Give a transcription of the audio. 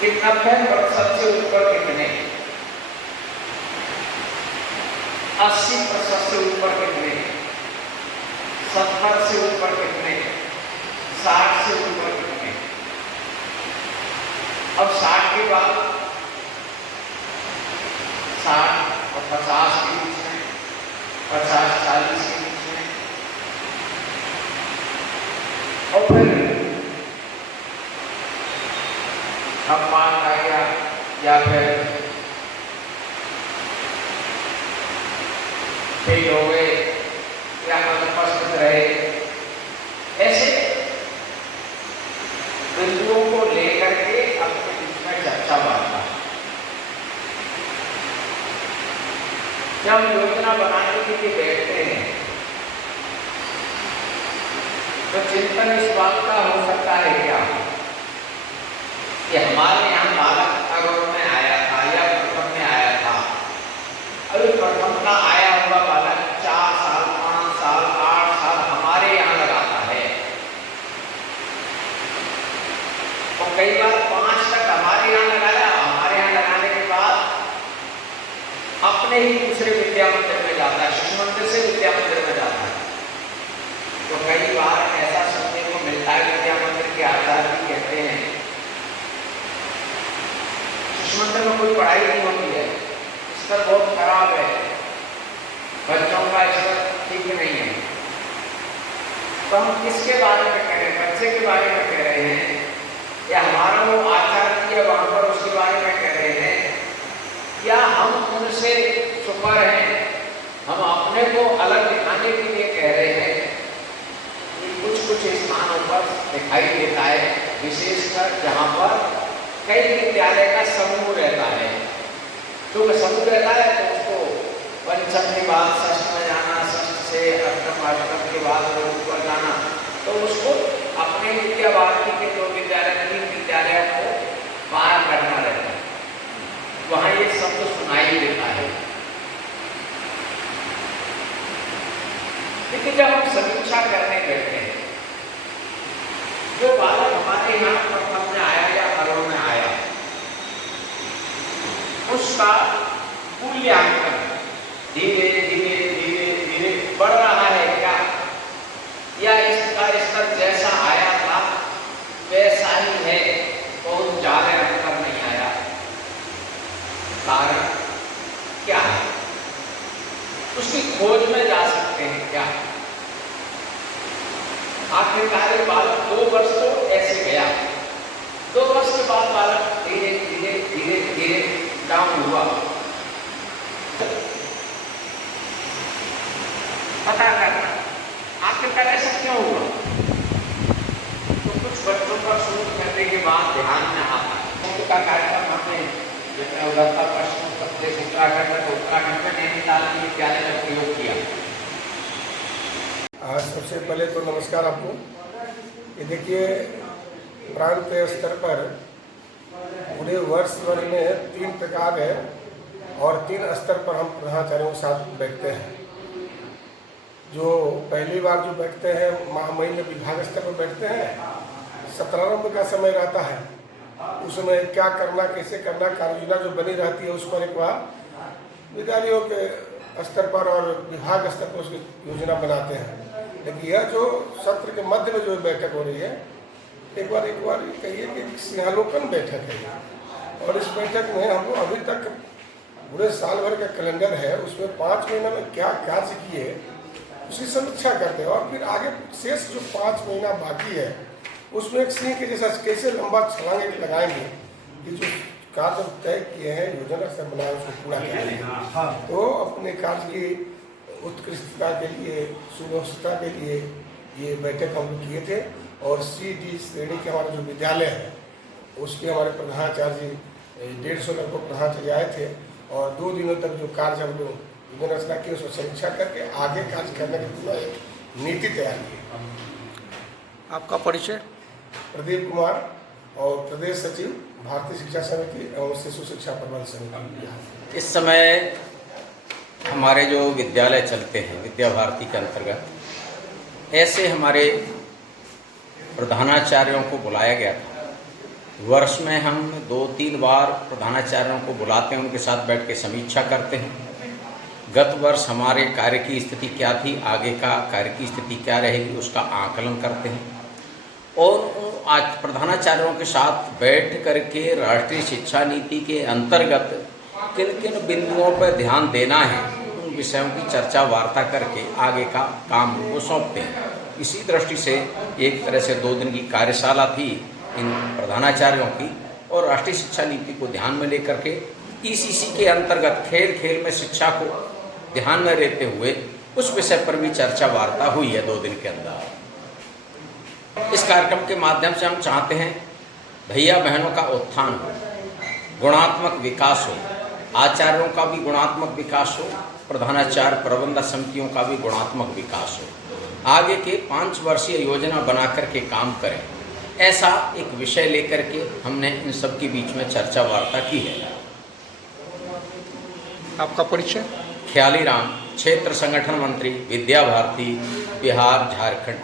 कि 90% से ऊपर कितने, 80% से ऊपर कितने, 70 से ऊपर कितने, 60 से ऊपर कितने। अब 60 के बाद 60 और 50 के बीच में, 50-40 के बीच में, और फिर अब मान आ गया या फिर फेल हो गए या अनुपस्थित रहे। ऐसे बिंदुओं को लेकर के अपने बीच में चर्चा बढ़ता है। जब योजना बनाने के लिए बैठते हैं तो चिंतन इस बात का हो सकता है क्या कि हमारे यहाँ बालक अगुण में आया था या प्रथम में आया था। अभी प्रथम का आया हुआ बालक 4 साल, 5 साल, 8 साल हमारे यहाँ लगाता है, और कई बार 5 तक हमारे यहाँ लगाया, हमारे यहाँ लगाने के बाद अपने ही दूसरे विद्या मंदिर में जाता है, शिशु मंदिर से विद्या मंदिर में जाता है। तो कई बार ऐसा सुनने को मिलता है, विद्या मंदिर के आचार्य भी कहते हैं शिशु मंदिर में कोई पढ़ाई नहीं होती है, स्तर बहुत खराब है, बच्चों का स्तर ठीक नहीं है। तो हम किसके बारे में कह रहे हैं? बच्चे के बारे में कह रहे हैं या हमारा वो आचार्य है वहां पर उसके बारे में कह रहे हैं, या हम उनसे सुपर हैं, हम अपने को अलग दिखाने के लिए कह रहे हैं। कुछ स्थानों पर दिखाई देता है, विशेषकर जहाँ पर कई विद्यालय का समूह रहता है। तो समूह रहता है तो उसको पंचम के बाद षष्ठ में जाना, षष्ठ से अष्टम, अष्टम के बाद ऊपर जाना, तो उसको अपने विद्या भारती के 2 विद्यालय 3 विद्यालयों को पार करना रहता है। वहाँ ये शब्द सुनाई देता है। लेकिन जब हम समीक्षा करने बैठते हैं, जो बालक हमारे यहाँ प्रथम में आया या अगुण में आया, उसका मूल्यांकन धीरे धीरे धीरे धीरे बढ़ रहा है क्या, या इसका स्तर जैसा आया था वैसा ही है, बहुत ज्यादा अंतर नहीं आया। कारण क्या है? उसकी खोज में जा सकते हैं क्या? आखिरकार बालक 2 वर्ष तो ऐसे गया, 2 वर्ष के बाद बालक धीरे धीरे धीरे धीरे डाउन हुआ। पता करना आखिरकार ऐसा क्यों हुआ। तो कुछ बच्चों पर शोध करने के बाद ध्यान में आता है। उनका कार्यक्रम हमने उड़ता प्रश्न प्रदेश उत्तराखंड में नैनीताल के विद्यालय का प्रयोग किया। सबसे पहले तो नमस्कार आपको। ये देखिए, प्रांतीय स्तर पर पूरे वर्ष भर में 3 प्रकार है और 3 स्तर पर हम प्रधानाचार्यों के साथ बैठते हैं। जो पहली बार जो बैठते हैं माह महीने विभाग स्तर पर बैठते हैं, सत्रारंभ का समय रहता है, उसमें क्या करना, कैसे करना, कार्ययोजना जो बनी रहती है उस पर एक बार विद्यालयों के स्तर पर और विभाग स्तर पर उसकी योजना बनाते हैं। लेकिन यह जो सत्र के मध्य में जो बैठक हो रही है, एक बार कहिए कि सिंहालोकन बैठक है। और इस बैठक में हम लोग अभी तक पूरे साल भर का कैलेंडर है, उसमें 5 महीना में क्या कार्य किए उसकी समीक्षा करते हैं, और फिर आगे शेष जो 5 महीना बाकी है उसमें एक सिंह के जैसा कैसे लंबा छलांग लगाएंगे कि जो कार्य तय किए हैं, योजना से बनाए उसको पूरा करेंगे। तो अपने कार्य की उत्कृष्टता के लिए, सुव्यवस्था के लिए ये बैठक हम लोग किए थे। और CD श्रेणी के हमारे जो विद्यालय हैं उसके हमारे प्रधानाचार्य 150 लगभग प्रधानाचार्य आए थे, और 2 दिनों तक जो कार्य हम लोग योजना रचना की उसको समीक्षा करके आगे कार्य करने की पूरा एक नीति तैयार की। आपका परिचय? प्रदीप कुमार, और प्रदेश सचिव भारतीय शिक्षा समिति और शिशु शिक्षा प्रबंध समिति। इस समय हमारे जो विद्यालय चलते हैं विद्या भारती के अंतर्गत, ऐसे हमारे प्रधानाचार्यों को बुलाया गया था वर्ष में हम 2-3 बार प्रधानाचार्यों को बुलाते हैं, उनके साथ बैठ के समीक्षा करते हैं। गत वर्ष हमारे कार्य की स्थिति क्या थी, आगे का कार्य की स्थिति क्या रहेगी, उसका आकलन करते हैं और आज प्रधानाचार्यों के साथ बैठ करके राष्ट्रीय शिक्षा नीति के अंतर्गत किन किन बिंदुओं पर ध्यान देना है, उन विषयों की चर्चा वार्ता करके आगे का काम को सौंपते हैं। इसी दृष्टि से एक तरह से 2 दिन की कार्यशाला थी इन प्रधानाचार्यों की, और राष्ट्रीय शिक्षा नीति को ध्यान में लेकर के ईसीसी के अंतर्गत खेल खेल में शिक्षा को ध्यान में रहते हुए उस विषय पर भी चर्चा वार्ता हुई है 2 दिन के अंदर। इस कार्यक्रम के माध्यम से हम चाहते हैं भैया बहनों का उत्थान हो, गुणात्मक विकास हो, आचार्यों का भी गुणात्मक विकास हो, प्रधानाचार्य प्रबंधक समितियों का भी गुणात्मक विकास हो, आगे के 5 वर्षीय योजना बना करके काम करें, ऐसा एक विषय लेकर के हमने इन सब के बीच में चर्चा वार्ता की है। आपका परिचय? ख्याली राम, क्षेत्र संगठन मंत्री, विद्या भारती, बिहार झारखंड।